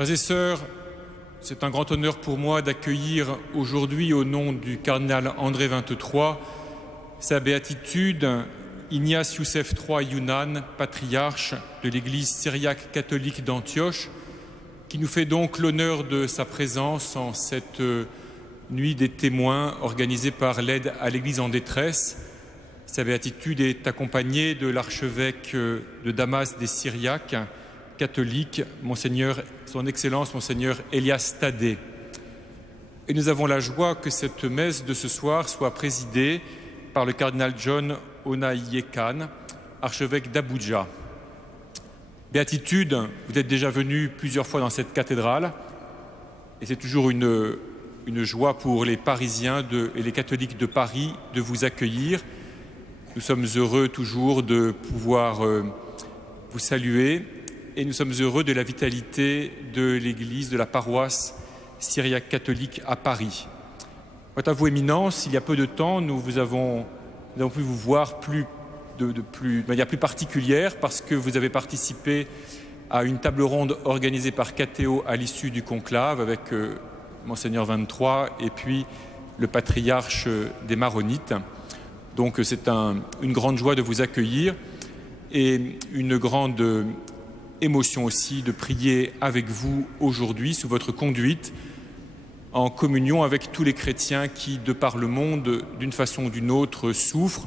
Frères et sœurs, c'est un grand honneur pour moi d'accueillir aujourd'hui, au nom du cardinal André XXIII, sa béatitude, Ignace Youssef III Younan, patriarche de l'Église syriaque catholique d'Antioche, qui nous fait donc l'honneur de sa présence en cette nuit des témoins organisée par l'aide à l'Église en détresse. Sa béatitude est accompagnée de l'archevêque de Damas des Syriaques catholiques, son Excellence Monseigneur Elias Tadé. Et nous avons la joie que cette messe de ce soir soit présidée par le cardinal John Onaiyekan, archevêque d'Abuja. Béatitude, vous êtes déjà venu plusieurs fois dans cette cathédrale et c'est toujours une joie pour les Parisiens et les catholiques de Paris de vous accueillir. Nous sommes heureux toujours de pouvoir vous saluer et nous sommes heureux de la vitalité de l'Église, de la paroisse syriaque catholique à Paris. Quant à vous, Éminence, il y a peu de temps, nous avons pu vous voir de manière plus particulière parce que vous avez participé à une table ronde organisée par Catéo à l'issue du conclave avec Monseigneur 23 et puis le patriarche des Maronites. Donc c'est une grande joie de vous accueillir et une grande émotion aussi de prier avec vous aujourd'hui sous votre conduite en communion avec tous les chrétiens qui, de par le monde, d'une façon ou d'une autre, souffrent,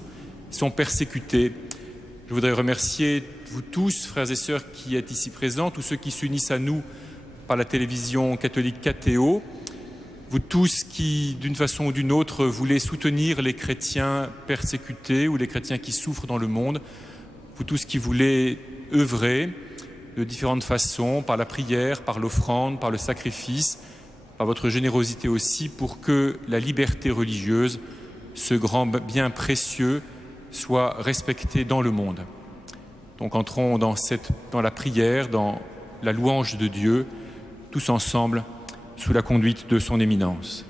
sont persécutés. Je voudrais remercier vous tous, frères et sœurs qui êtes ici présents, tous ceux qui s'unissent à nous par la télévision catholique Catéo, vous tous qui, d'une façon ou d'une autre, voulez soutenir les chrétiens persécutés ou les chrétiens qui souffrent dans le monde, vous tous qui voulez œuvrer de différentes façons, par la prière, par l'offrande, par le sacrifice, par votre générosité aussi, pour que la liberté religieuse, ce grand bien précieux, soit respectée dans le monde. Donc entrons dans la prière, dans la louange de Dieu, tous ensemble, sous la conduite de son Éminence.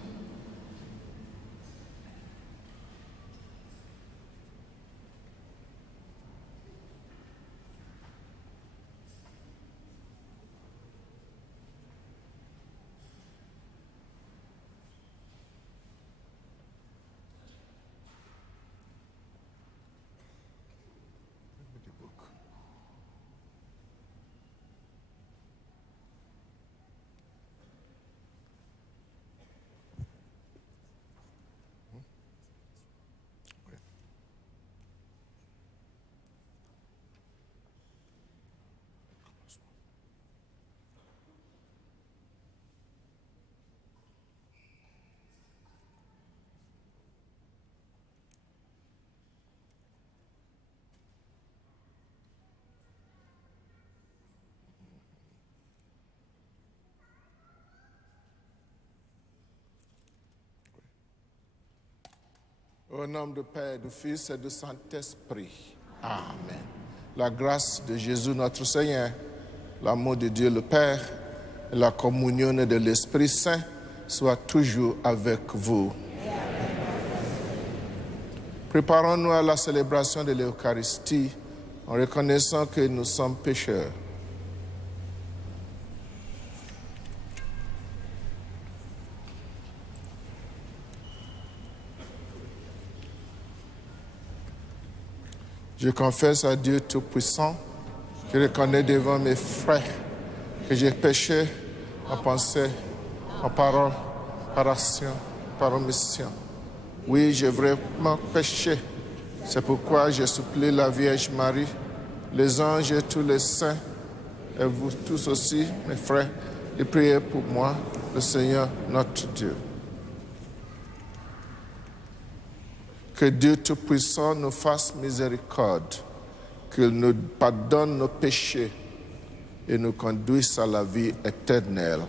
Au nom du Père, du Fils et du Saint-Esprit. Amen. La grâce de Jésus notre Seigneur, l'amour de Dieu le Père et la communion de l'Esprit Saint soient toujours avec vous. Préparons-nous à la célébration de l'Eucharistie en reconnaissant que nous sommes pécheurs. Je confesse à Dieu Tout-Puissant, je reconnais devant mes frères que j'ai péché en pensée, en parole, par action, par omission. Oui, j'ai vraiment péché. C'est pourquoi je supplie la Vierge Marie, les anges et tous les saints, et vous tous aussi, mes frères, de prier pour moi, le Seigneur notre Dieu. Que Dieu Tout-Puissant nous fasse miséricorde, qu'il nous pardonne nos péchés et nous conduise à la vie éternelle.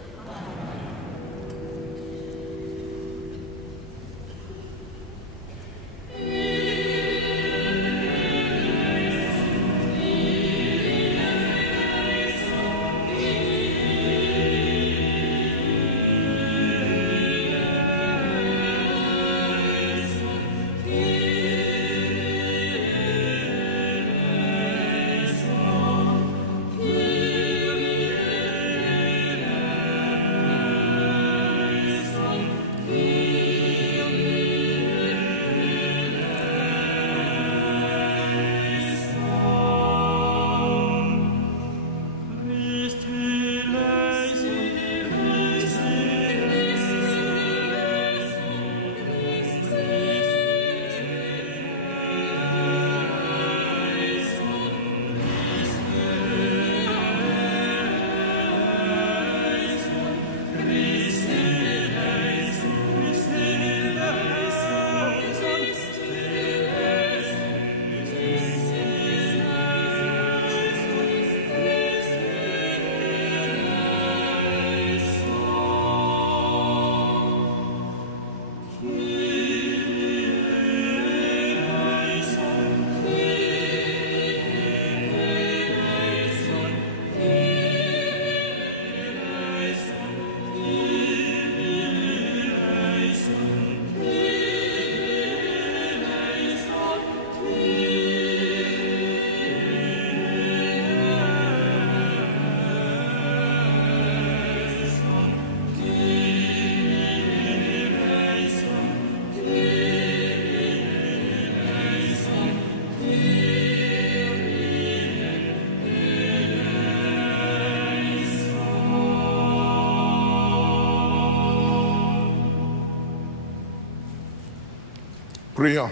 Prions.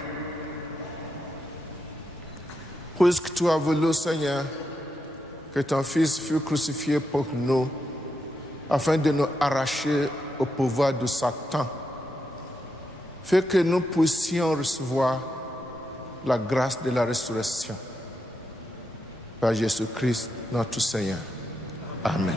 Puisque tu as voulu, Seigneur, que ton Fils fût crucifié pour nous, afin de nous arracher au pouvoir de Satan, fais que nous puissions recevoir la grâce de la résurrection. Par Jésus-Christ, notre Seigneur. Amen.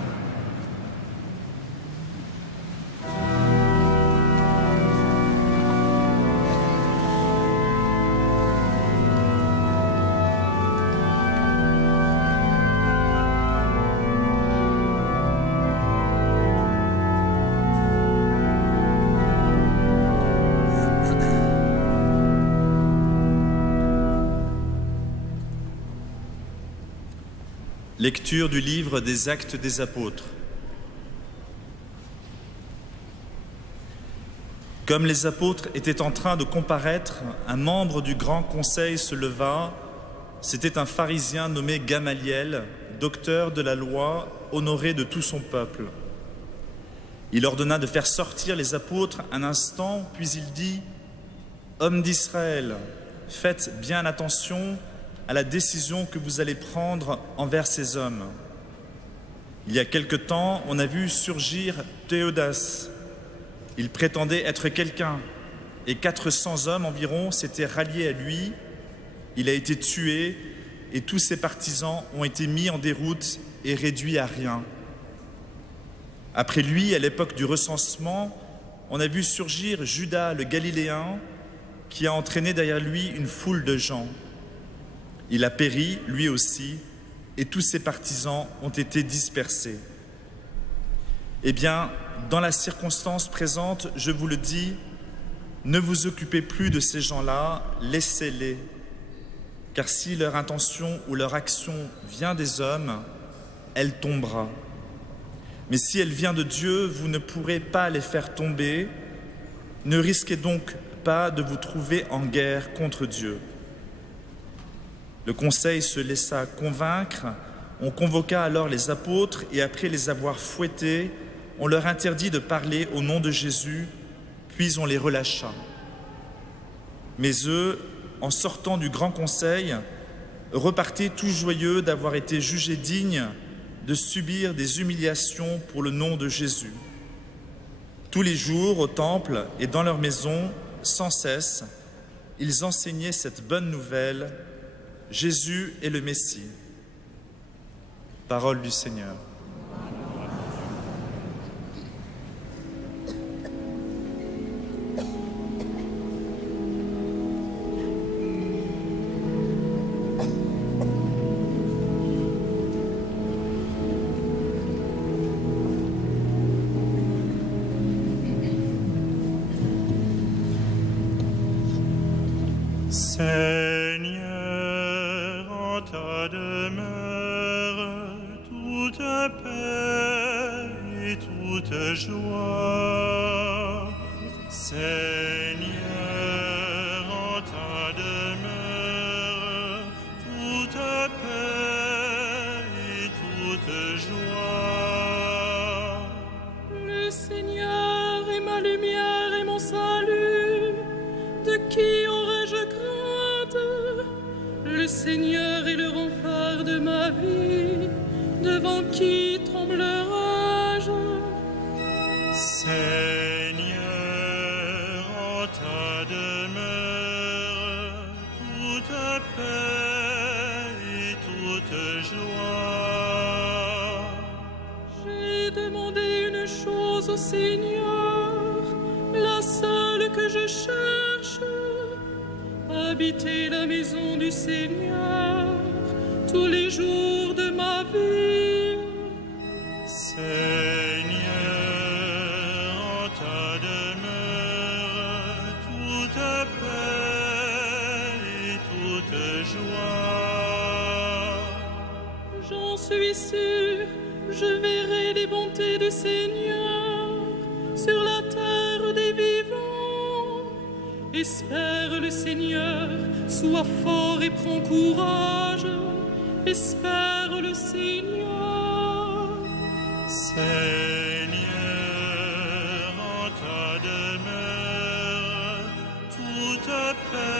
Lecture du livre des Actes des Apôtres. Comme les apôtres étaient en train de comparaître, un membre du grand conseil se leva. C'était un pharisien nommé Gamaliel, docteur de la loi, honoré de tout son peuple. Il ordonna de faire sortir les apôtres un instant, puis il dit : « Hommes d'Israël, faites bien attention à la décision que vous allez prendre envers ces hommes. Il y a quelque temps, on a vu surgir Théodas. Il prétendait être quelqu'un, et 400 hommes environ s'étaient ralliés à lui. Il a été tué, et tous ses partisans ont été mis en déroute et réduits à rien. Après lui, à l'époque du recensement, on a vu surgir Judas le Galiléen, qui a entraîné derrière lui une foule de gens. Il a péri, lui aussi, et tous ses partisans ont été dispersés. Eh bien, dans la circonstance présente, je vous le dis, ne vous occupez plus de ces gens-là, laissez-les. Car si leur intention ou leur action vient des hommes, elle tombera. Mais si elle vient de Dieu, vous ne pourrez pas les faire tomber. Ne risquez donc pas de vous trouver en guerre contre Dieu. » Le conseil se laissa convaincre, on convoqua alors les apôtres et après les avoir fouettés, on leur interdit de parler au nom de Jésus, puis on les relâcha. Mais eux, en sortant du grand conseil, repartaient tout joyeux d'avoir été jugés dignes de subir des humiliations pour le nom de Jésus. Tous les jours, au temple et dans leur maison, sans cesse, ils enseignaient cette bonne nouvelle: Jésus est le Messie. Parole du Seigneur. Seigneur, en ta demeure, toute paix et toute joie. Seigneur, en ta demeure, toute paix et toute joie. Le Seigneur est ma lumière et mon salut. De qui aurais-je crainte? Le Seigneur est le rempart de ma vie. Devant qui tremblerai-je? Seigneur, en ta demeure, toute paix et toute joie. J'ai demandé une chose au Seigneur, la seule que je cherche, habiter la maison du Seigneur tous les jours de ma vie. Seigneur, en ta demeure, toute paix et toute joie. J'en suis sûr, je verrai les bontés du Seigneur sur la terre des vivants. Espère le Seigneur, sois fort et prends courage. Espère le Seigneur. Seigneur, en ta demeure, toute paix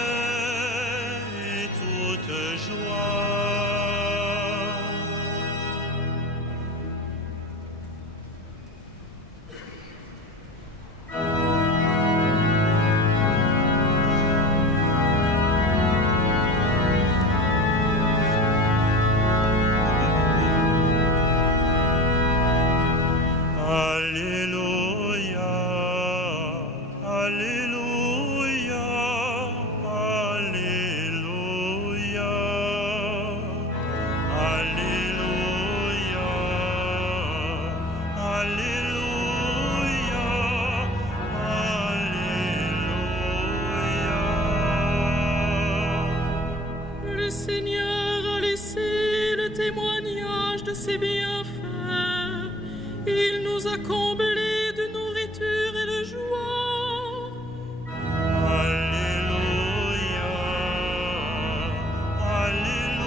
Seigneur a laissé le témoignage de ses bienfaits. Il nous a comblés de nourriture et de joie. Alléluia, Alléluia,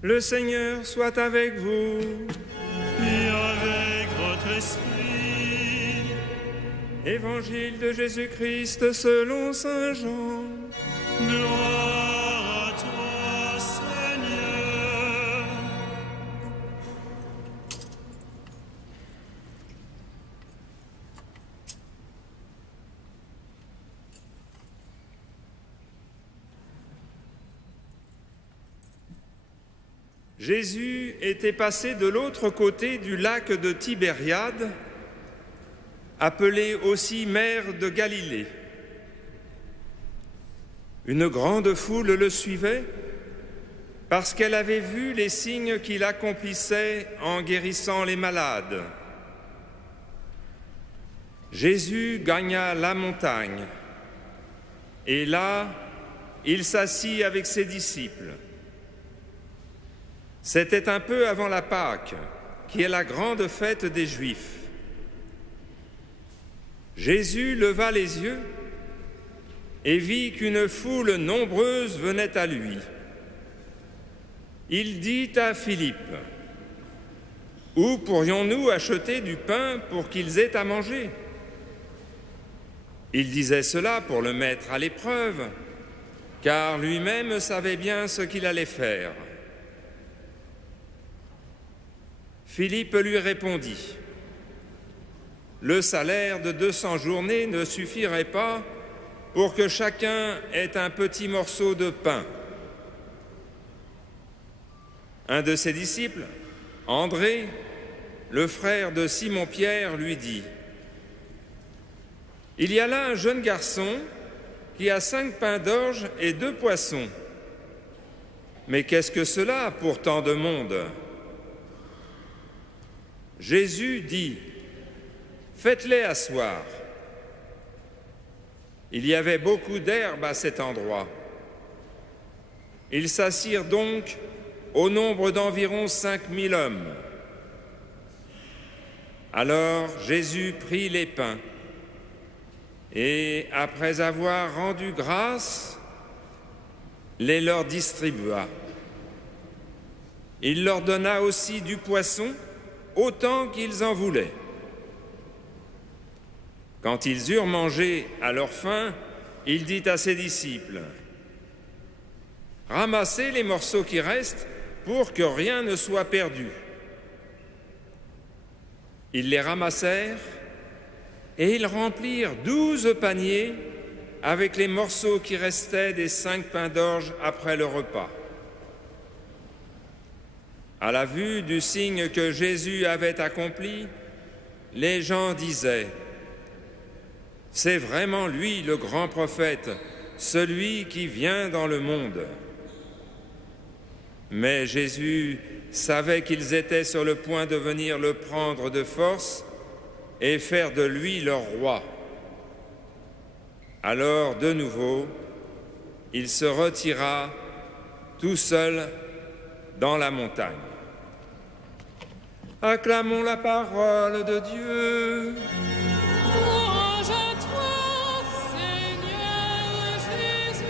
Le Seigneur soit avec vous. et avec votre esprit. Évangile de Jésus-Christ selon saint Jean. Gloire à toi, Seigneur. Jésus était passé de l'autre côté du lac de Tibériade, appelé aussi mer de Galilée. Une grande foule le suivait parce qu'elle avait vu les signes qu'il accomplissait en guérissant les malades. Jésus gagna la montagne et là, il s'assit avec ses disciples. C'était un peu avant la Pâque, qui est la grande fête des Juifs. Jésus leva les yeux et vit qu'une foule nombreuse venait à lui. Il dit à Philippe, « Où pourrions-nous acheter du pain pour qu'ils aient à manger ?» Il disait cela pour le mettre à l'épreuve, car lui-même savait bien ce qu'il allait faire. Philippe lui répondit, « Le salaire de 200 journées ne suffirait pas pour que chacun ait un petit morceau de pain. » Un de ses disciples, André, le frère de Simon-Pierre, lui dit, « Il y a là un jeune garçon qui a 5 pains d'orge et 2 poissons. Mais qu'est-ce que cela pour tant de monde ?» Jésus dit, « Faites-les asseoir. » Il y avait beaucoup d'herbe à cet endroit. Ils s'assirent donc au nombre d'environ 5000 hommes. Alors Jésus prit les pains et, après avoir rendu grâce, les leur distribua. Il leur donna aussi du poisson, autant qu'ils en voulaient. Quand ils eurent mangé à leur faim, il dit à ses disciples, « Ramassez les morceaux qui restent pour que rien ne soit perdu. » Ils les ramassèrent et ils remplirent 12 paniers avec les morceaux qui restaient des 5 pains d'orge après le repas. À la vue du signe que Jésus avait accompli, les gens disaient, « C'est vraiment lui le grand prophète, celui qui vient dans le monde. » Mais Jésus savait qu'ils étaient sur le point de venir le prendre de force et faire de lui leur roi. Alors, de nouveau, il se retira tout seul dans la montagne. Acclamons la parole de Dieu. Louange à toi, Seigneur Jésus.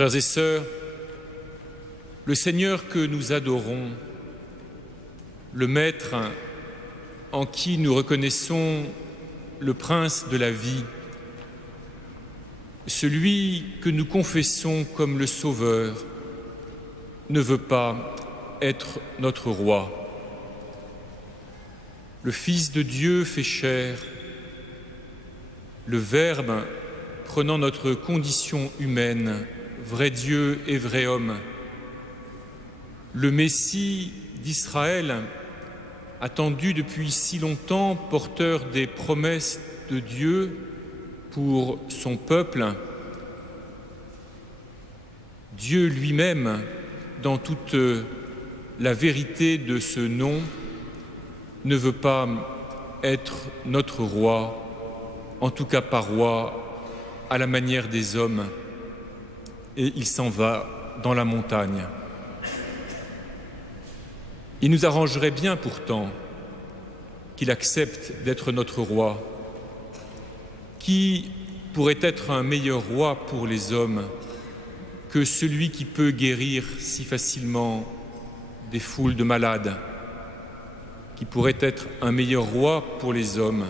Frères et sœurs, le Seigneur que nous adorons, le Maître en qui nous reconnaissons le Prince de la vie, celui que nous confessons comme le Sauveur, ne veut pas être notre roi. Le Fils de Dieu fait chair, le Verbe prenant notre condition humaine, vrai Dieu et vrai homme. Le Messie d'Israël, attendu depuis si longtemps, porteur des promesses de Dieu pour son peuple, Dieu lui-même, dans toute la vérité de ce nom, ne veut pas être notre roi, en tout cas pas roi à la manière des hommes, et il s'en va dans la montagne. Il nous arrangerait bien pourtant qu'il accepte d'être notre roi. Qui pourrait être un meilleur roi pour les hommes que celui qui peut guérir si facilement des foules de malades? Qui pourrait être un meilleur roi pour les hommes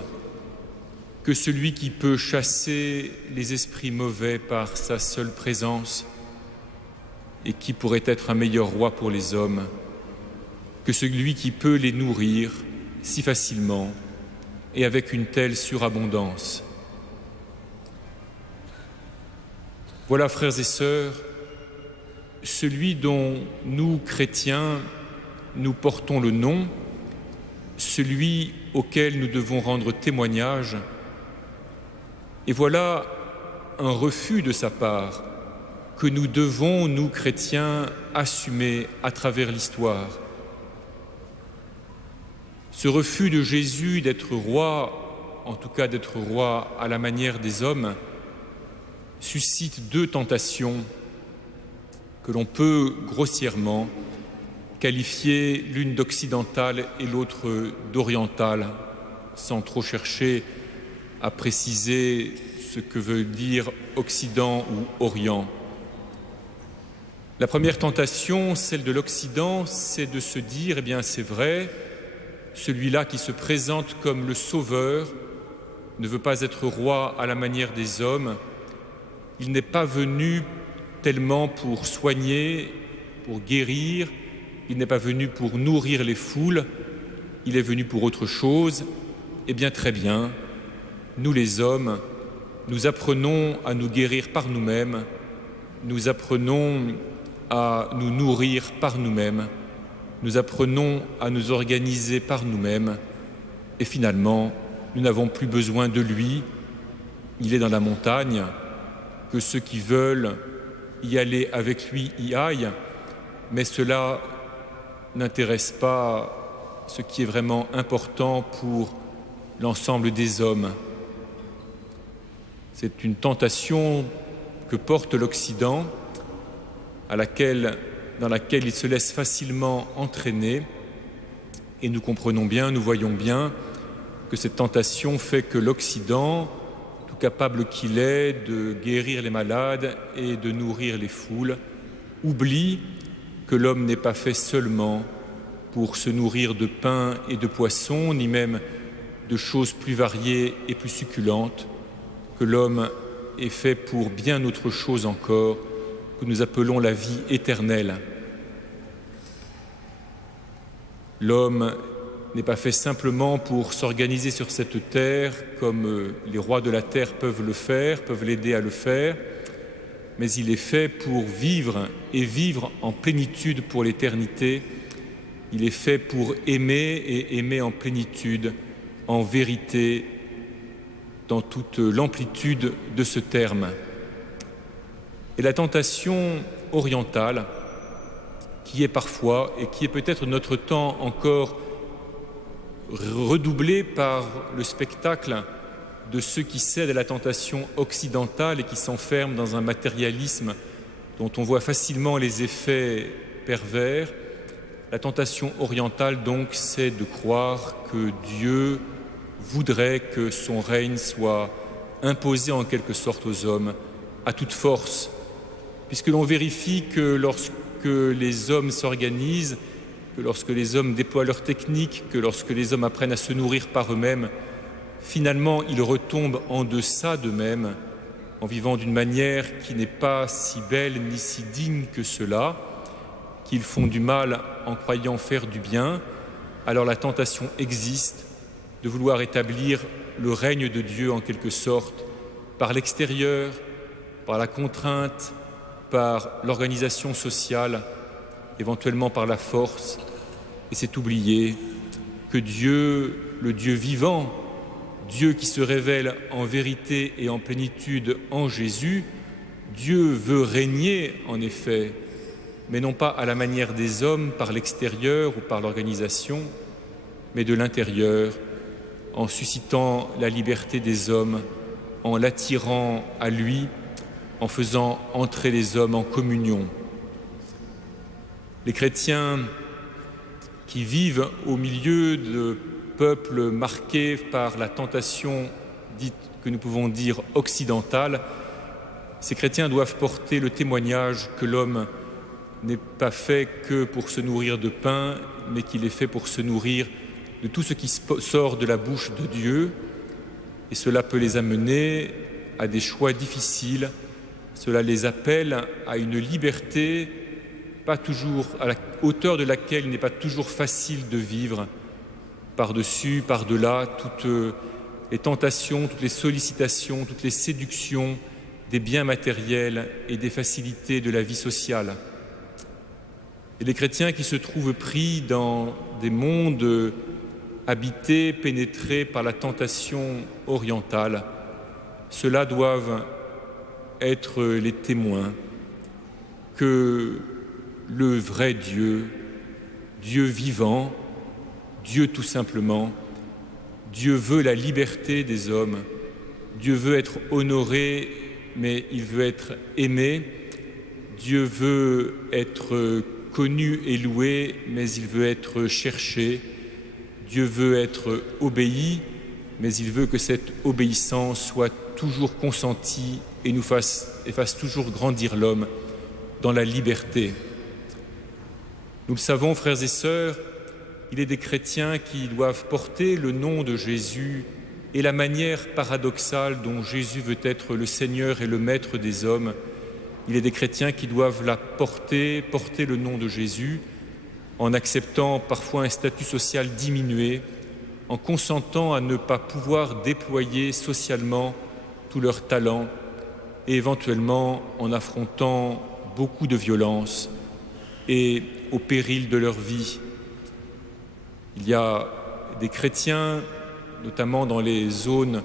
que celui qui peut chasser les esprits mauvais par sa seule présence? Et qui pourrait être un meilleur roi pour les hommes que celui qui peut les nourrir si facilement et avec une telle surabondance? Voilà, frères et sœurs, celui dont nous, chrétiens, nous portons le nom, celui auquel nous devons rendre témoignage. Et voilà un refus de sa part que nous devons, nous, chrétiens, assumer à travers l'histoire. Ce refus de Jésus d'être roi, en tout cas d'être roi à la manière des hommes, suscite deux tentations que l'on peut grossièrement qualifier l'une d'occidentale et l'autre d'orientale, sans trop chercher à préciser ce que veut dire Occident ou Orient. La première tentation, celle de l'Occident, c'est de se dire, eh bien c'est vrai, celui-là qui se présente comme le Sauveur ne veut pas être roi à la manière des hommes. Il n'est pas venu tellement pour soigner, pour guérir, il n'est pas venu pour nourrir les foules, il est venu pour autre chose. Eh bien, très bien, nous les hommes, nous apprenons à nous guérir par nous-mêmes, nous apprenons à nous nourrir par nous-mêmes, nous apprenons à nous organiser par nous-mêmes, et finalement, nous n'avons plus besoin de lui. Il est dans la montagne, que ceux qui veulent y aller avec lui y aillent, mais cela n'intéresse pas ce qui est vraiment important pour l'ensemble des hommes. C'est une tentation que porte l'Occident, dans laquelle il se laisse facilement entraîner, et nous comprenons bien, nous voyons bien que cette tentation fait que l'Occident, tout capable qu'il est de guérir les malades et de nourrir les foules, oublie que l'homme n'est pas fait seulement pour se nourrir de pain et de poissons, ni même de choses plus variées et plus succulentes, que l'homme est fait pour bien autre chose encore, que nous appelons la vie éternelle. L'homme n'est pas fait simplement pour s'organiser sur cette terre comme les rois de la terre peuvent le faire, peuvent l'aider à le faire, mais il est fait pour vivre et vivre en plénitude pour l'éternité. Il est fait pour aimer et aimer en plénitude, en vérité, dans toute l'amplitude de ce terme. Et la tentation orientale, qui est parfois, et qui est peut-être notre temps encore redoublée par le spectacle de ceux qui cèdent à la tentation occidentale et qui s'enferment dans un matérialisme dont on voit facilement les effets pervers. La tentation orientale, donc, c'est de croire que Dieu voudrait que son règne soit imposé en quelque sorte aux hommes, à toute force, puisque l'on vérifie que lorsque les hommes s'organisent, que lorsque les hommes déploient leurs techniques, que lorsque les hommes apprennent à se nourrir par eux-mêmes, finalement ils retombent en deçà d'eux-mêmes, en vivant d'une manière qui n'est pas si belle ni si digne que cela, qu'ils font du mal en croyant faire du bien. Alors la tentation existe de vouloir établir le règne de Dieu en quelque sorte par l'extérieur, par la contrainte, par l'organisation sociale, éventuellement par la force. Et c'est oublier que Dieu, le Dieu vivant, Dieu qui se révèle en vérité et en plénitude en Jésus, Dieu veut régner en effet, mais non pas à la manière des hommes, par l'extérieur ou par l'organisation, mais de l'intérieur, en suscitant la liberté des hommes, en l'attirant à lui, en faisant entrer les hommes en communion. Les chrétiens qui vivent au milieu de peuples marqués par la tentation dite que nous pouvons dire occidentale, ces chrétiens doivent porter le témoignage que l'homme n'est pas fait que pour se nourrir de pain, mais qu'il est fait pour se nourrir de tout ce qui sort de la bouche de Dieu. Et cela peut les amener à des choix difficiles. Cela les appelle à une liberté, pas toujours à la hauteur de laquelle il n'est pas toujours facile de vivre, par-dessus, par-delà, toutes les tentations, toutes les sollicitations, toutes les séductions des biens matériels et des facilités de la vie sociale. Et les chrétiens qui se trouvent pris dans des mondes habités, pénétrés par la tentation orientale, ceux-là doivent être les témoins que le vrai Dieu, Dieu vivant, Dieu tout simplement, Dieu veut la liberté des hommes, Dieu veut être honoré, mais il veut être aimé, Dieu veut être connu et loué, mais il veut être cherché, Dieu veut être obéi, mais il veut que cette obéissance soit toujours consentie et fasse toujours grandir l'homme dans la liberté. Nous le savons, frères et sœurs, il est des chrétiens qui doivent porter le nom de Jésus et la manière paradoxale dont Jésus veut être le Seigneur et le Maître des hommes. Il est des chrétiens qui doivent porter le nom de Jésus en acceptant parfois un statut social diminué, en consentant à ne pas pouvoir déployer socialement tous leurs talents et éventuellement en affrontant beaucoup de violence et au péril de leur vie. Il y a des chrétiens, notamment dans les zones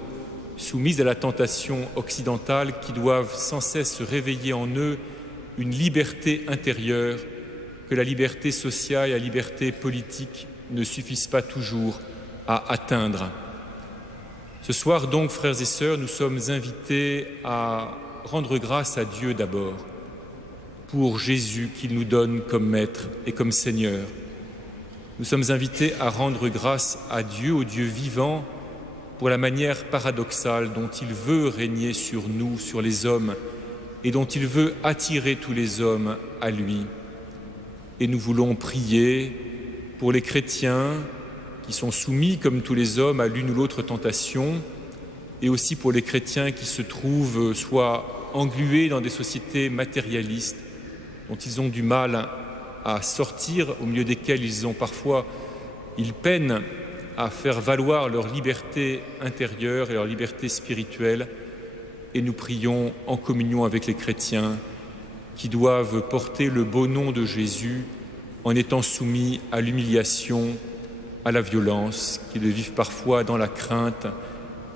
soumises à la tentation occidentale, qui doivent sans cesse réveiller en eux une liberté intérieure que la liberté sociale et la liberté politique ne suffisent pas toujours à atteindre. Ce soir donc, frères et sœurs, nous sommes invités à rendre grâce à Dieu d'abord pour Jésus qu'il nous donne comme Maître et comme Seigneur. Nous sommes invités à rendre grâce à Dieu, au Dieu vivant, pour la manière paradoxale dont il veut régner sur nous, sur les hommes, et dont il veut attirer tous les hommes à lui. Et nous voulons prier pour les chrétiens qui sont soumis, comme tous les hommes, à l'une ou l'autre tentation, et aussi pour les chrétiens qui se trouvent soit englués dans des sociétés matérialistes, dont ils ont du mal à sortir, au milieu desquels ils peinent à faire valoir leur liberté intérieure et leur liberté spirituelle. Et nous prions en communion avec les chrétiens qui doivent porter le beau nom de Jésus en étant soumis à l'humiliation, à la violence, qui le vivent parfois dans la crainte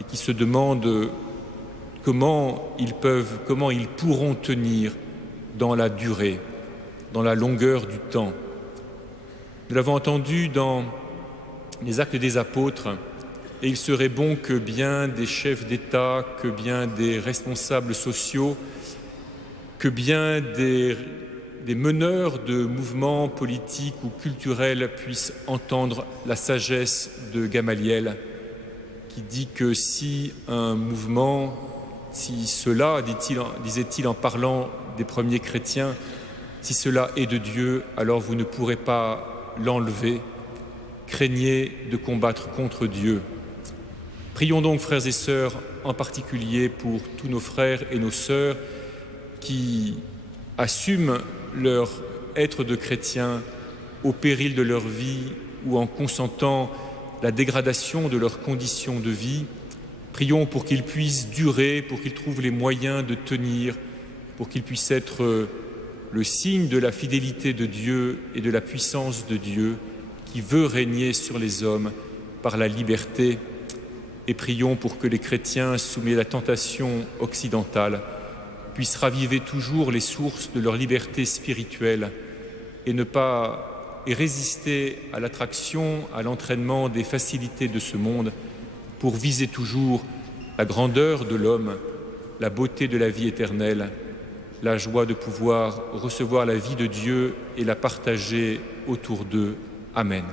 et qui se demandent comment ils pourront tenir dans la durée, dans la longueur du temps. Nous l'avons entendu dans les Actes des Apôtres, et il serait bon que bien des chefs d'État, que bien des responsables sociaux, que bien des meneurs de mouvements politiques ou culturels puissent entendre la sagesse de Gamaliel, qui dit que si un mouvement, si cela, disait-il en parlant des premiers chrétiens. Si cela est de Dieu, alors vous ne pourrez pas l'enlever. Craignez de combattre contre Dieu. Prions donc, frères et sœurs, en particulier pour tous nos frères et nos sœurs qui assument leur être de chrétiens au péril de leur vie ou en consentant la dégradation de leurs conditions de vie. Prions pour qu'ils puissent durer, pour qu'ils trouvent les moyens de tenir, pour qu'ils puissent être le signe de la fidélité de Dieu et de la puissance de Dieu qui veut régner sur les hommes par la liberté. Et prions pour que les chrétiens soumis à la tentation occidentale puissent raviver toujours les sources de leur liberté spirituelle et résister à l'attraction, à l'entraînement des facilités de ce monde pour viser toujours la grandeur de l'homme, la beauté de la vie éternelle, la joie de pouvoir recevoir la vie de Dieu et la partager autour d'eux. Amen.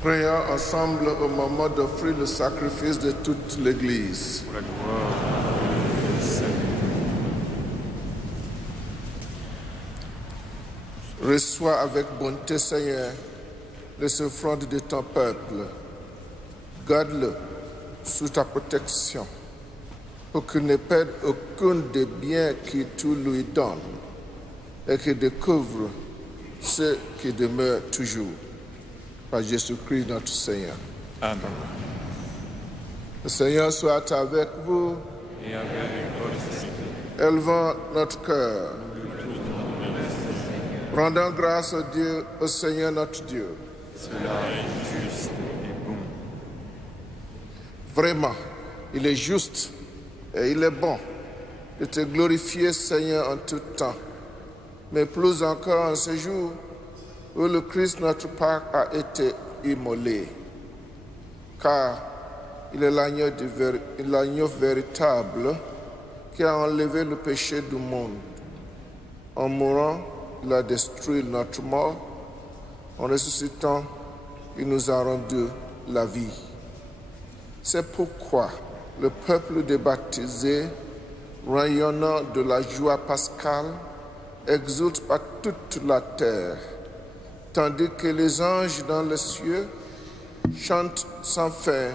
Prions ensemble au moment d'offrir le sacrifice de toute l'Église. Pour la gloire du Seigneur. Reçois avec bonté, Seigneur, les offrandes de ton peuple. Garde-le sous ta protection, pour qu'il ne perde aucun des biens que tu lui donnes et qu'il découvre ce qui demeure toujours. Par Jésus-Christ notre Seigneur. Amen. Le Seigneur soit avec vous. Et avec votre esprit. Élevons notre cœur. Rendons grâce au Dieu, au Seigneur notre Dieu. Cela est juste et bon. Vraiment, il est juste et il est bon de te glorifier, Seigneur, en tout temps. Mais plus encore en ce jour où le Christ, notre Pâque, a été immolé. Car il est l'agneau véritable qui a enlevé le péché du monde. En mourant, il a détruit notre mort. En ressuscitant, il nous a rendu la vie. C'est pourquoi le peuple des baptisés, rayonnant de la joie pascale, exulte par toute la terre, tandis que les anges dans les cieux chantent sans fin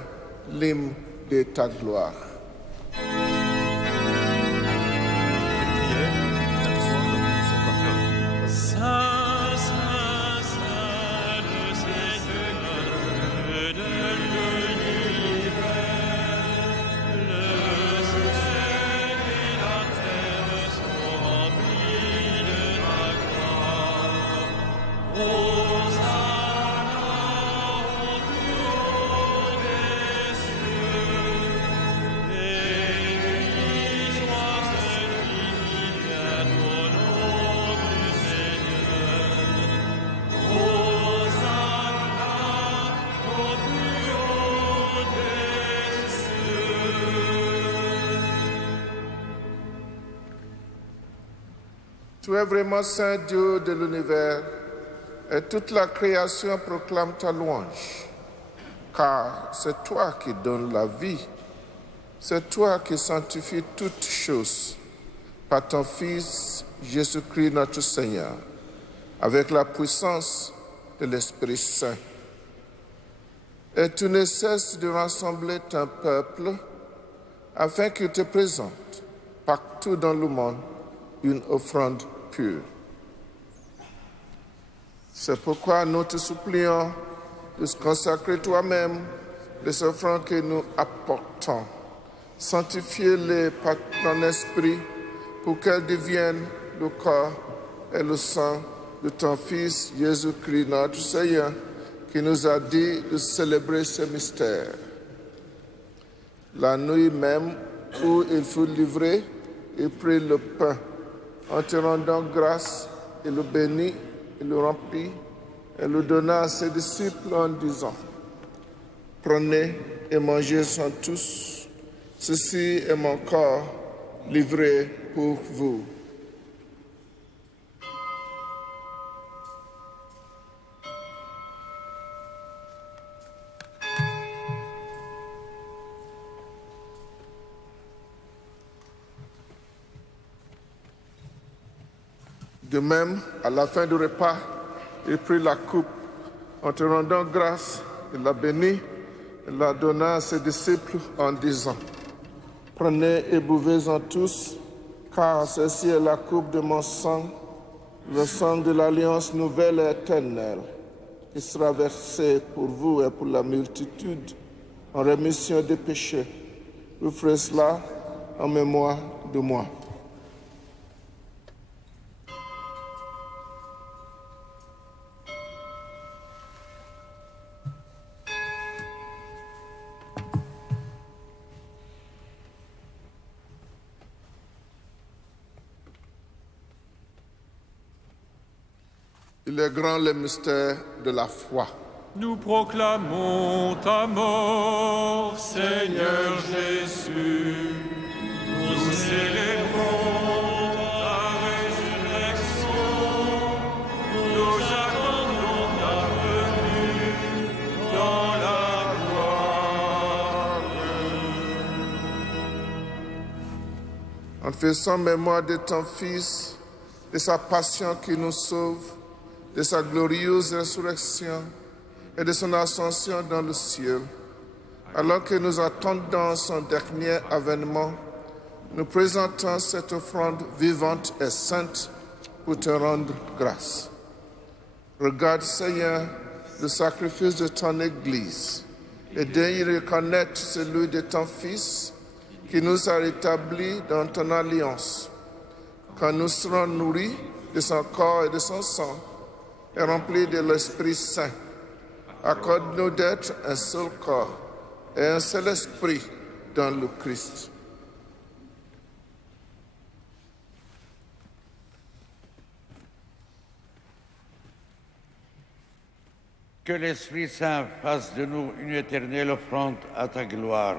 l'hymne de ta gloire. Saint, Saint, Saint, le Seigneur de l'univers, le ciel et la terre sont remplis de ta gloire. Hosanna au plus haut des cieux, béni soit celui qui vient au nom du Seigneur. Hosanna au plus haut des cieux. Tu es vraiment Saint Dieu de l'univers, et toute la création proclame ta louange. Car c'est toi qui donnes la vie, c'est toi qui sanctifies toutes choses par ton Fils Jésus-Christ notre Seigneur, avec la puissance de l'Esprit Saint. Et tu ne cesses de rassembler ton peuple afin qu'il te présente partout dans le monde une offrande pure. C'est pourquoi nous te supplions de consacrer toi-même les offrandes que nous apportons. Sanctifie-les par ton esprit pour qu'elles deviennent le corps et le sang de ton Fils Jésus-Christ notre Seigneur, qui nous a dit de célébrer ce mystère. La nuit même où il fut livré, il prit le pain. En te rendant grâce, il le bénit, il le remplit et le donna à ses disciples en disant: Prenez et mangez-en tous, ceci est mon corps livré pour vous. De même, à la fin du repas, il prit la coupe. En te rendant grâce, il la bénit et la donna à ses disciples en disant: Prenez et buvez-en tous, car ceci est la coupe de mon sang, le sang de l'alliance nouvelle et éternelle, qui sera versé pour vous et pour la multitude en rémission des péchés. Vous ferez cela en mémoire de moi. Il est grand le mystère de la foi. Nous proclamons ta mort, Seigneur Jésus. Nous célébrons ta résurrection. Nous attendons ta venue En faisant mémoire de ton Fils, de sa passion qui nous sauve, de sa glorieuse résurrection et de son ascension dans le ciel, alors que nous attendons son dernier avènement, nous présentons cette offrande vivante et sainte pour te rendre grâce. Regarde, Seigneur, le sacrifice de ton Église et d'y reconnaître celui de ton Fils qui nous a rétablis dans ton alliance. Quand nous serons nourris de son corps et de son sang et remplis de l'Esprit Saint, accorde-nous d'être un seul corps et un seul esprit dans le Christ. Que l'Esprit Saint fasse de nous une éternelle offrande à ta gloire,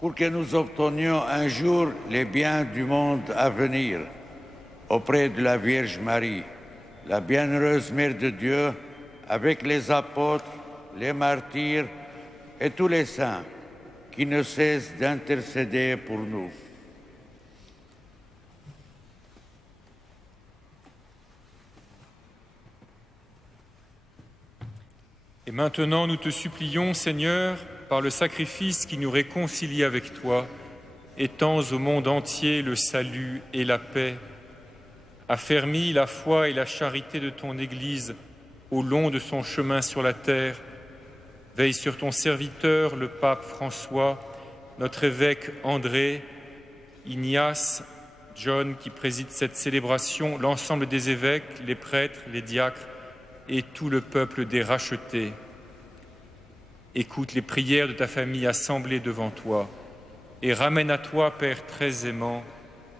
pour que nous obtenions un jour les biens du monde à venir, auprès de la Vierge Marie, la bienheureuse Mère de Dieu, avec les apôtres, les martyrs et tous les saints qui ne cessent d'intercéder pour nous. Et maintenant, nous te supplions, Seigneur, par le sacrifice qui nous réconcilie avec toi, étends au monde entier le salut et la paix. Affermis la foi et la charité de ton Église au long de son chemin sur la terre. Veille sur ton serviteur, le pape François, notre évêque André, Ignace, John qui préside cette célébration, l'ensemble des évêques, les prêtres, les diacres et tout le peuple des rachetés. Écoute les prières de ta famille assemblée devant toi et ramène à toi, Père très aimant,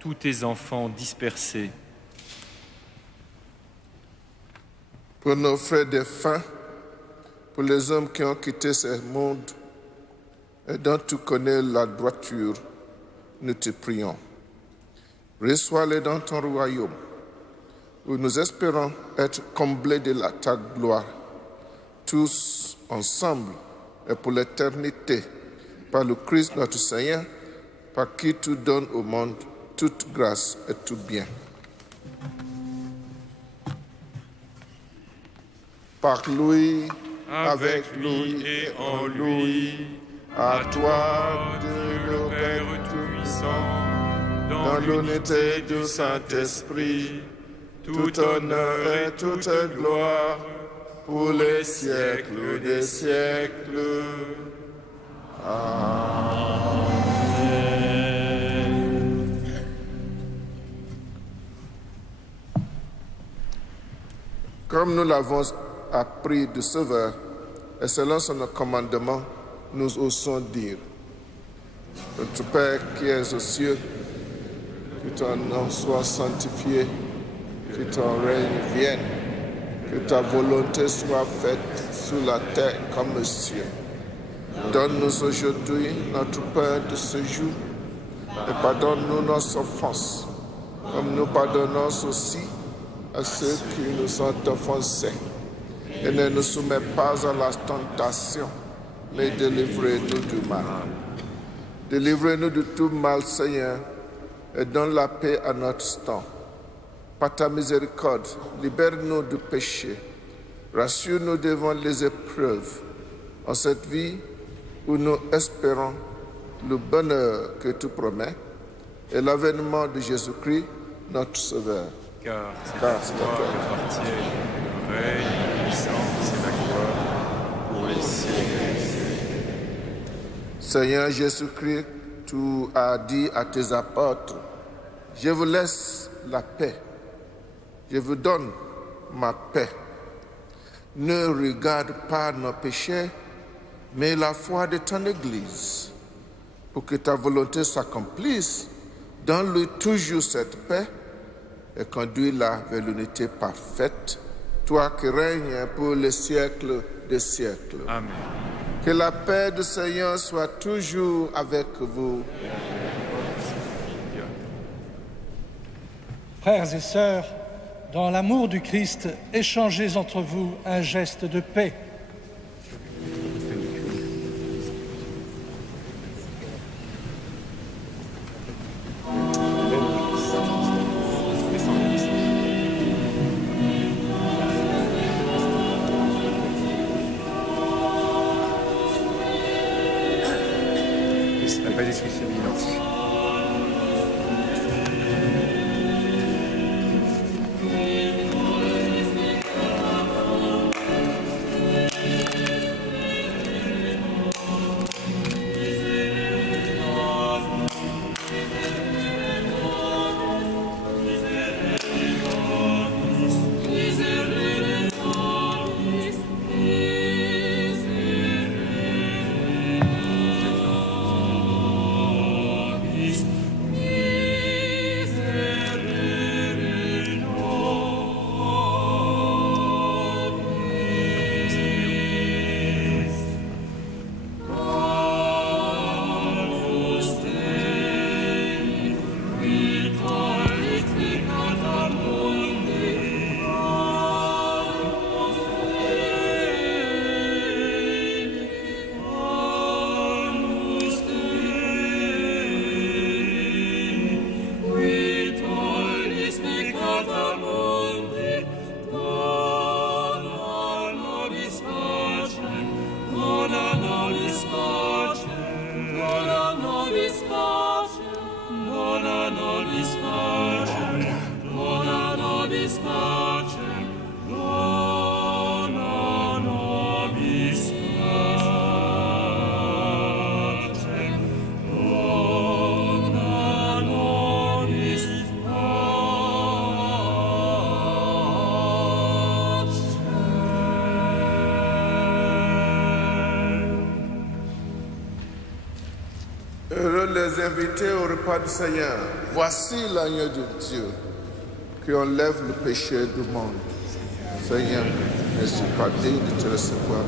tous tes enfants dispersés. Pour nos frères défunts, pour les hommes qui ont quitté ce monde et dont tu connais la droiture, nous te prions. Reçois-les dans ton royaume, où nous espérons être comblés de ta gloire, tous ensemble et pour l'éternité, par le Christ notre Seigneur, par qui tu donnes au monde toute grâce et tout bien. Par lui, avec lui et en lui, à toi, Dieu le Père Tout-Puissant, dans l'unité du Saint-Esprit, tout honneur et toute gloire, pour les siècles des siècles. Amen. Comme nous l'avons appris du Sauveur, et selon son commandement, nous osons dire: Notre Père qui es aux cieux, que ton nom soit sanctifié, que ton règne vienne, que ta volonté soit faite sur la terre comme au ciel. Donne-nous aujourd'hui notre pain de ce jour et pardonne-nous nos offenses, comme nous pardonnons aussi à ceux qui nous ont offensés. Et ne nous soumets pas à la tentation, mais délivrez-nous du mal. Délivrez-nous de tout mal, Seigneur, et donne la paix à notre temps. Par ta miséricorde, libère-nous du péché. Rassure-nous devant les épreuves, en cette vie où nous espérons le bonheur que tu promets et l'avènement de Jésus-Christ, notre Sauveur. Car c'est à toi que appartiennent le règne, la puissance et la gloire pour les siècles. Seigneur Jésus-Christ, tu as dit à tes apôtres: je vous laisse la paix. Je vous donne ma paix. Ne regarde pas nos péchés, mais la foi de ton Église, pour que ta volonté s'accomplisse. Donne-lui toujours cette paix et conduis-la vers l'unité parfaite, toi qui règnes pour les siècles des siècles. Amen. Que la paix du Seigneur soit toujours avec vous. Frères et sœurs, dans l'amour du Christ, échangez entre vous un geste de paix. l'Esprit Saint, merci. Heureux les invités au repas du Seigneur. Voici l'agneau de Dieu qui enlève le péché du monde. Seigneur, ne suis pas digne de te recevoir.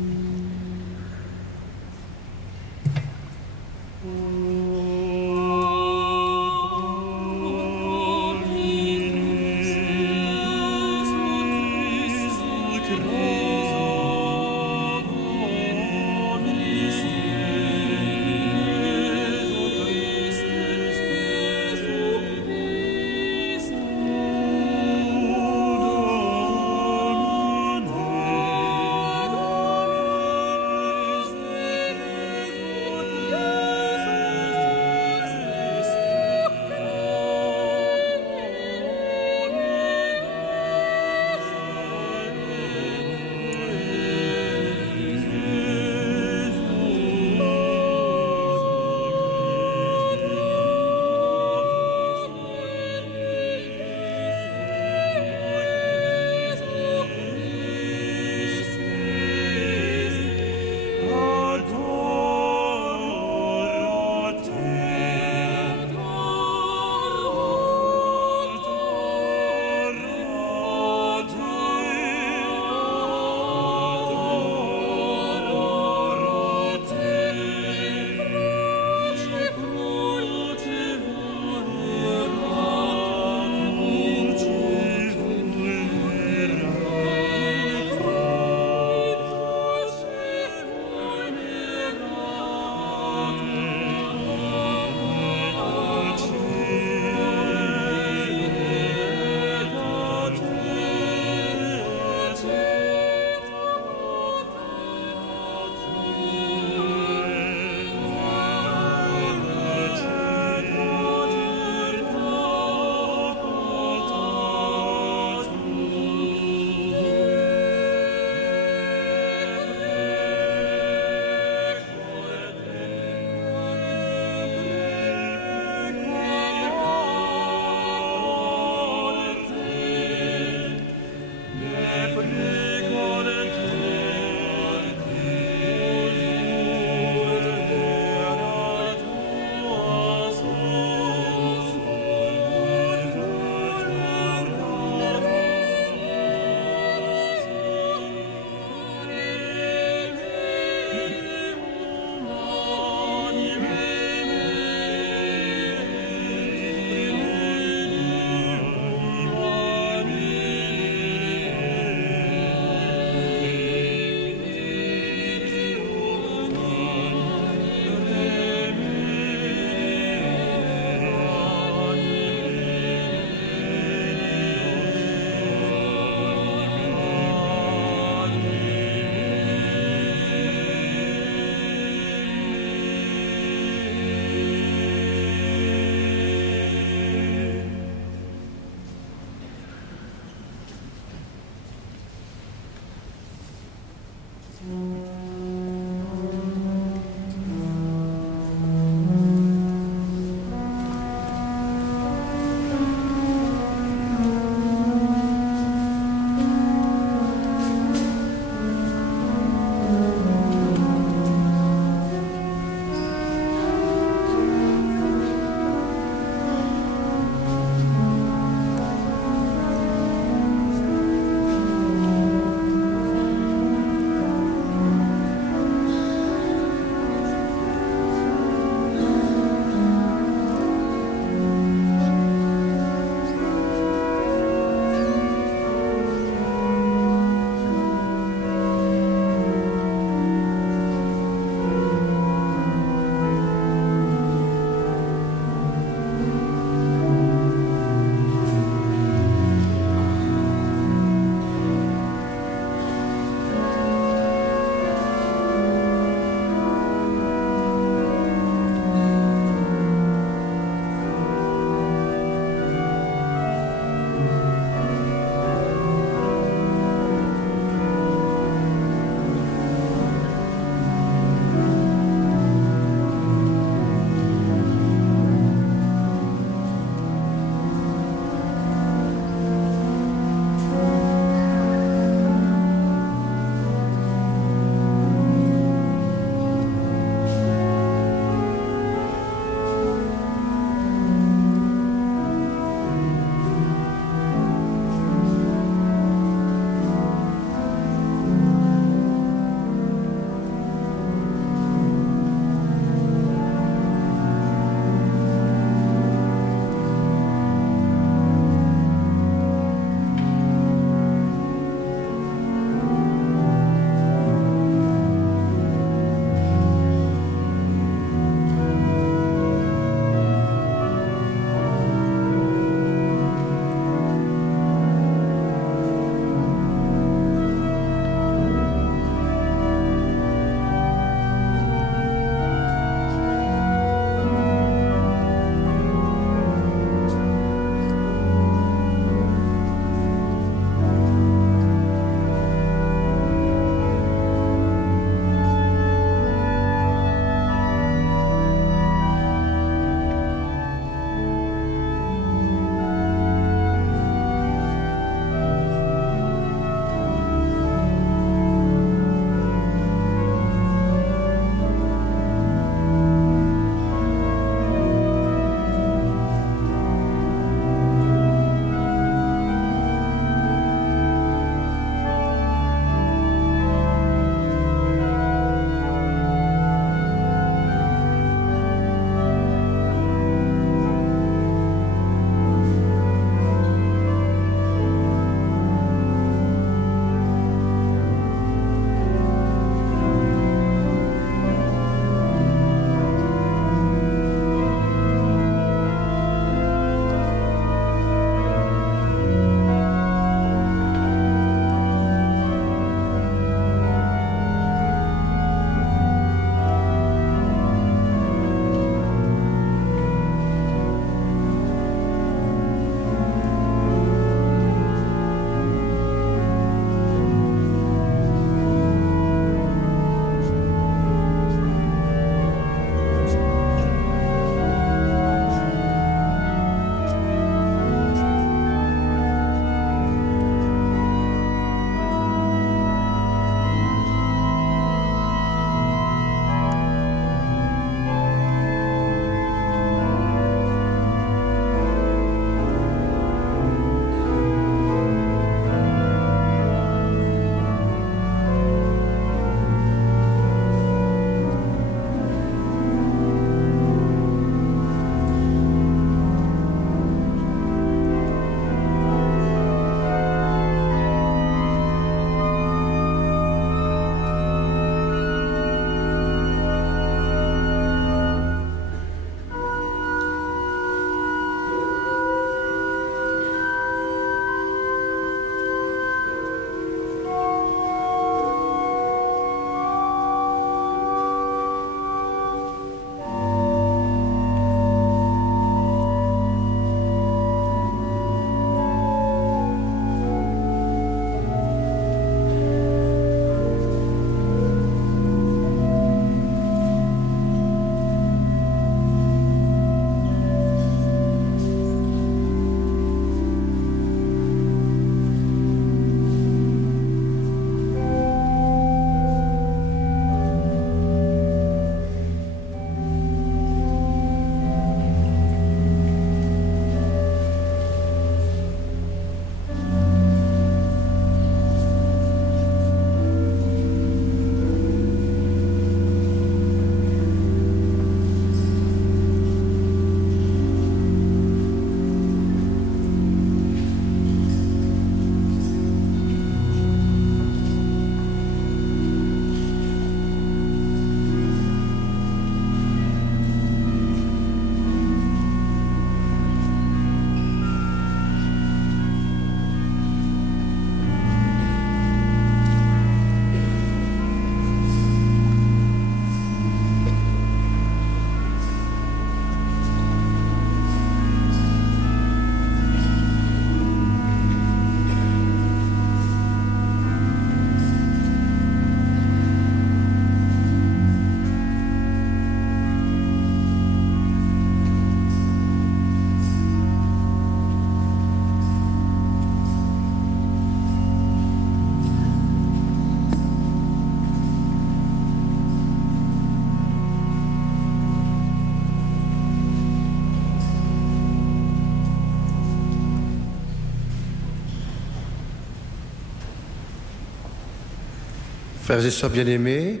Frères et sœurs bien-aimés,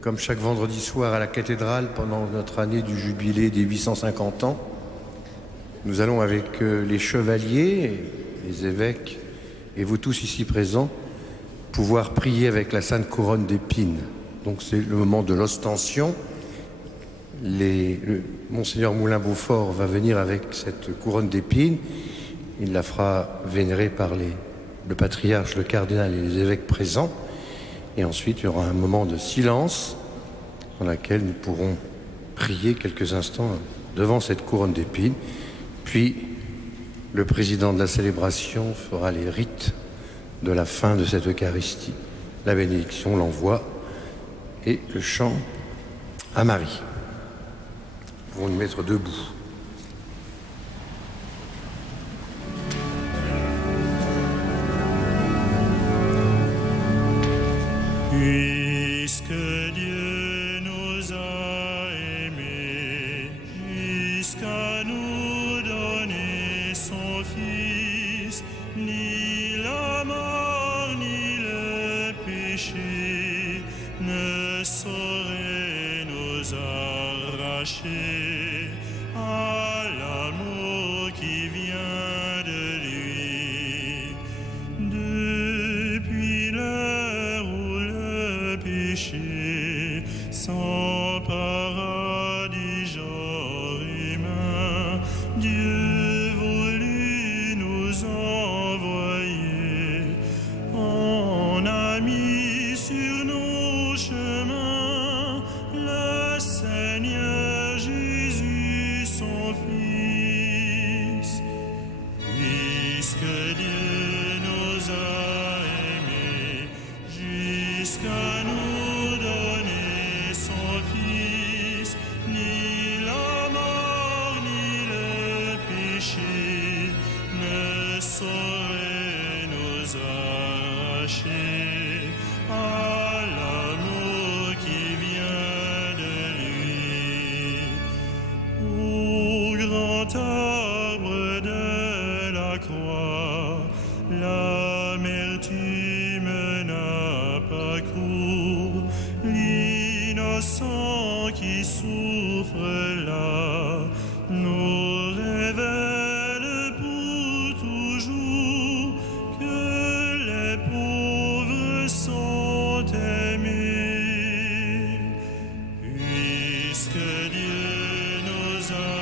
comme chaque vendredi soir à la cathédrale pendant notre année du jubilé des 850 ans, nous allons avec les chevaliers, les évêques et vous tous ici présents pouvoir prier avec la Sainte Couronne d'épines. Donc c'est le moment de l'ostension. Monseigneur Moulin-Beaufort va venir avec cette couronne d'épines. Il la fera vénérer par le patriarche, le cardinal et les évêques présents. Et ensuite, il y aura un moment de silence dans lequel nous pourrons prier quelques instants devant cette couronne d'épines. Puis, le président de la célébration fera les rites de la fin de cette Eucharistie. La bénédiction, l'envoi et le chant à Marie. Nous pouvons nous mettre debout. Puisque Dieu nous a aimés jusqu'à nous donner son Fils, ni la mort ni le péché ne sauraient nous arracher à l'amour qui vient de lui. Depuis l'heure où le péché s'empara du genre humain, Dieu voulut nous envoyer. On a mis sur nos chemins le Seigneur Jésus, son Fils. Puisque Dieu nous a aimés jusqu'à nous donner son Fils, ni la mort ni le péché ne sauraient nous arracher à l'amour qui vient de lui. Au grand arbre de la croix, l'amertume n'a pas cours. L'innocent qui souffre là nous révèle pour toujours que les pauvres sont aimés. Puisque Dieu nous a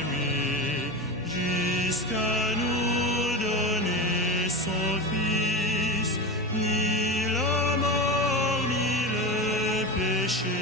aimés jusqu'à nous donner son Fils, ni la mort ni le péché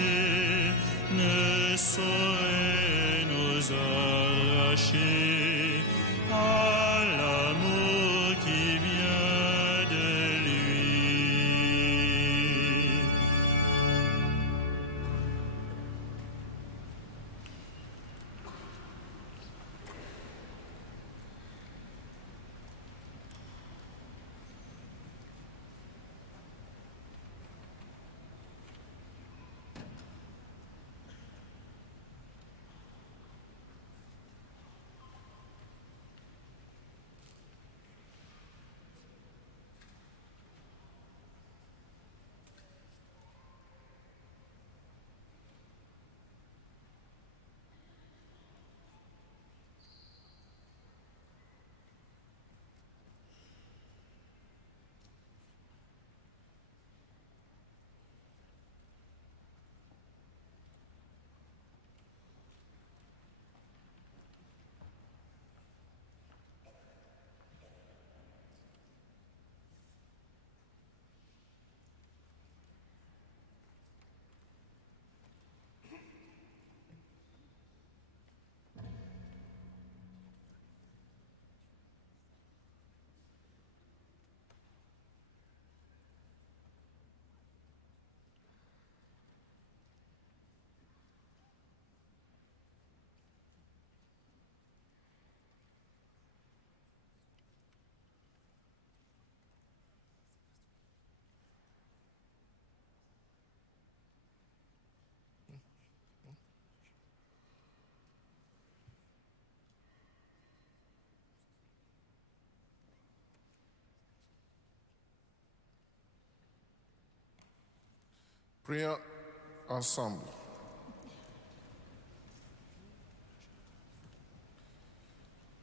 Prions ensemble.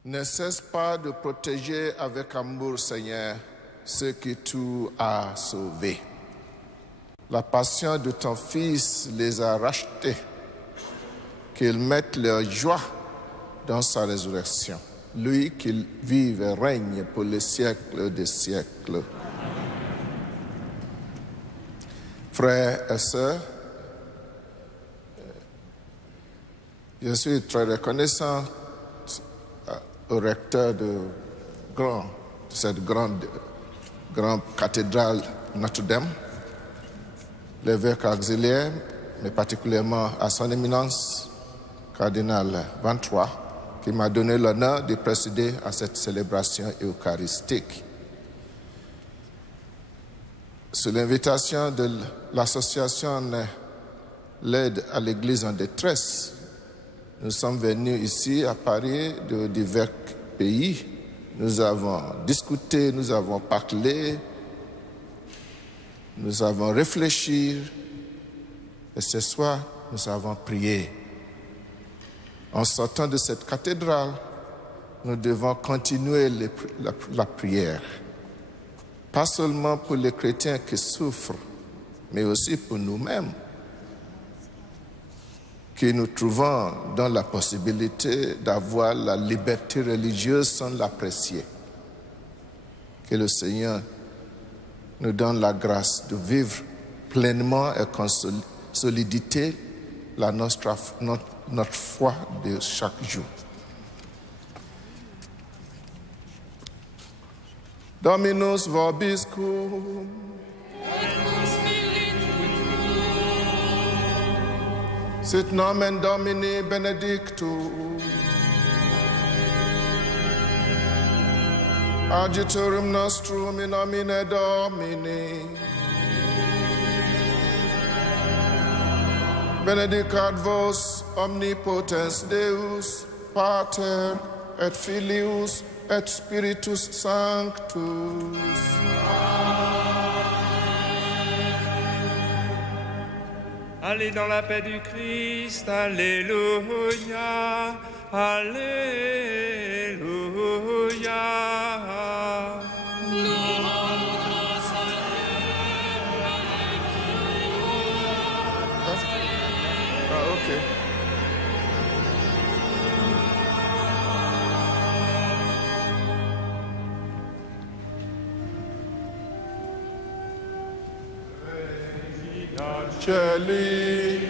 Ne cesse pas de protéger avec amour, Seigneur, ceux que tu as sauvés. La passion de ton Fils les a rachetés, qu'ils mettent leur joie dans sa résurrection. Lui qui vive et règne pour les siècles des siècles. Frères et sœurs, je suis très reconnaissant au recteur de cette grande cathédrale Notre-Dame, l'évêque auxiliaire, mais particulièrement à son éminence, cardinal 23, qui m'a donné l'honneur de présider à cette célébration eucharistique. Sous l'invitation de l'association L'aide à l'Église en détresse, nous sommes venus ici à Paris de divers pays. Nous avons discuté, nous avons parlé, nous avons réfléchi et ce soir, nous avons prié. En sortant de cette cathédrale, nous devons continuer la prière. Pas seulement pour les chrétiens qui souffrent, mais aussi pour nous-mêmes, qui nous trouvons dans la possibilité d'avoir la liberté religieuse sans l'apprécier. Que le Seigneur nous donne la grâce de vivre pleinement et con solidité notre foi de chaque jour. Dominus vobiscum. Sit nomen Domini benedictum. Adjutorum nostrum in nomine Domini. Benedicat vos omnipotens Deus, Pater et Filius et Spiritus Sanctus. Allez dans la paix du Christ, alléluia, alléluia. Nous rendons grâce à OK. Celi,